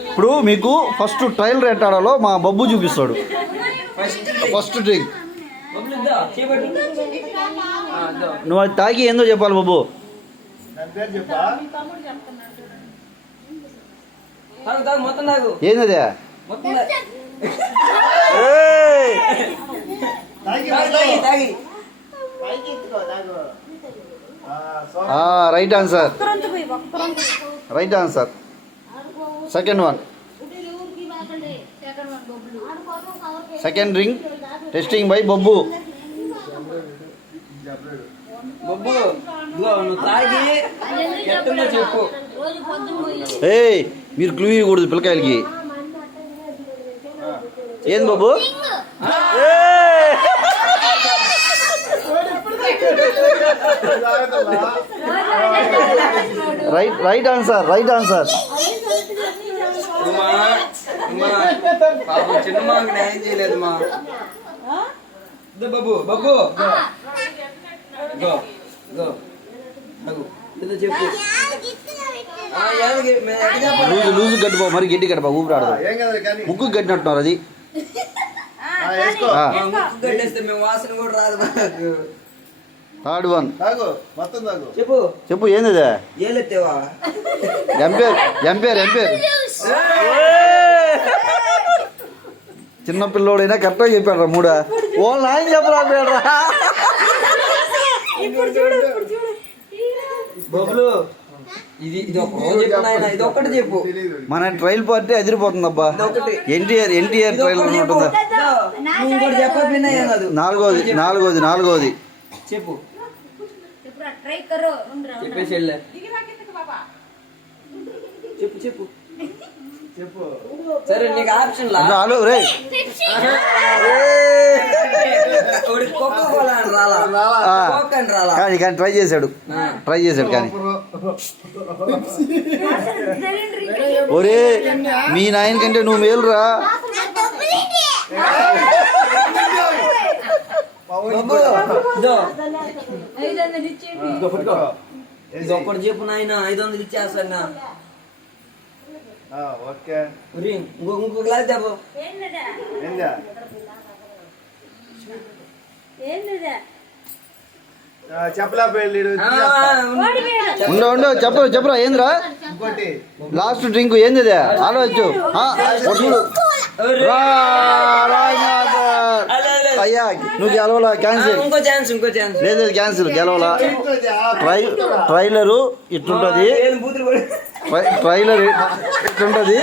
ఇప్పుడు మీకు first trial rate ఆడాలో మా బబ్బు చూపిస్తాడు. First drink. నువ్వు అది తాగి ఏందో చెప్పాలి బబ్బు. ఏంది right answer right answer second one second drink testing by Bobbu Bobbu చెప్పు ఏయ్ మీరు క్లూ ఇవ్వకూడదు పిల్లకాయలకి. ఏంది బాబు! Right right answer right answer అమ్మా అమ్మా బాబు చిన్న మాకు న్యాయం చేయలేదు మా బాబు బాబు. చెప్పు? లూజు లూజు మరి గడ్డి గడ్డపా ఊపిరాడదు ఏం కదా కానీ. ముక్కు గడ్డినట్టున్నారు అది. ఆ, వేసుకో. ఆ, మా ముక్కు కట్టేస్తే మేము వాసన కూడా రాదు మాకు. Third one. చెప్పు. చెప్పు ఏంది ఎంపేర్ ఎంపేర్ ఎంపేర్ చిన్న పిల్లోడైనా కరెక్ట్గా చెప్పాడు మూడా. ఓ ఆయన చెప్పరా పేడరా? ఇది ఇది చెప్పు మన ట్రైల్ పార్టీ అదిరిపోతుంది అబ్బా ఎన్టీఆర్ ఎన్టీఆర్ ట్రైల్ ఉంటుందా? నాలుగోది నాలుగోది నాలుగోది. చెప్పు. చెప్పు చెప్పు. చెప్పు. సరే నీకు ఆప్షన్ లా? హలో రే. కానీ కానీ ట్రై చేశాడు. ట్రై చేశాడు కానీ. ఒరే మీ నాయన కంటే నువ్వు మేలురా. ఒక్కటి చెప్పు నాయన ఐదు వందలు ఇచ్చేస్తాను ఇంకో ఇంకో గ్లాస్ ఏందా? చెప్పలా ఉండు. ఉండు చెప్పు చెప్పురా ఏందిరా? లాస్ట్ డ్రింక్ ఏంది ఇది? ఆలోచించు. ఆ, ఒక చూడు. ఒరే. రా, రాజనాథర్. అలే, అలే. అయ్యా నువ్వు గెలవలా? క్యాన్సిల్ లేదు క్యాన్సిల్ గెలవలా? ట్రై ట్రైలరు ఇట్లుంటది. ట్రైలర్ ఇట్లుంటది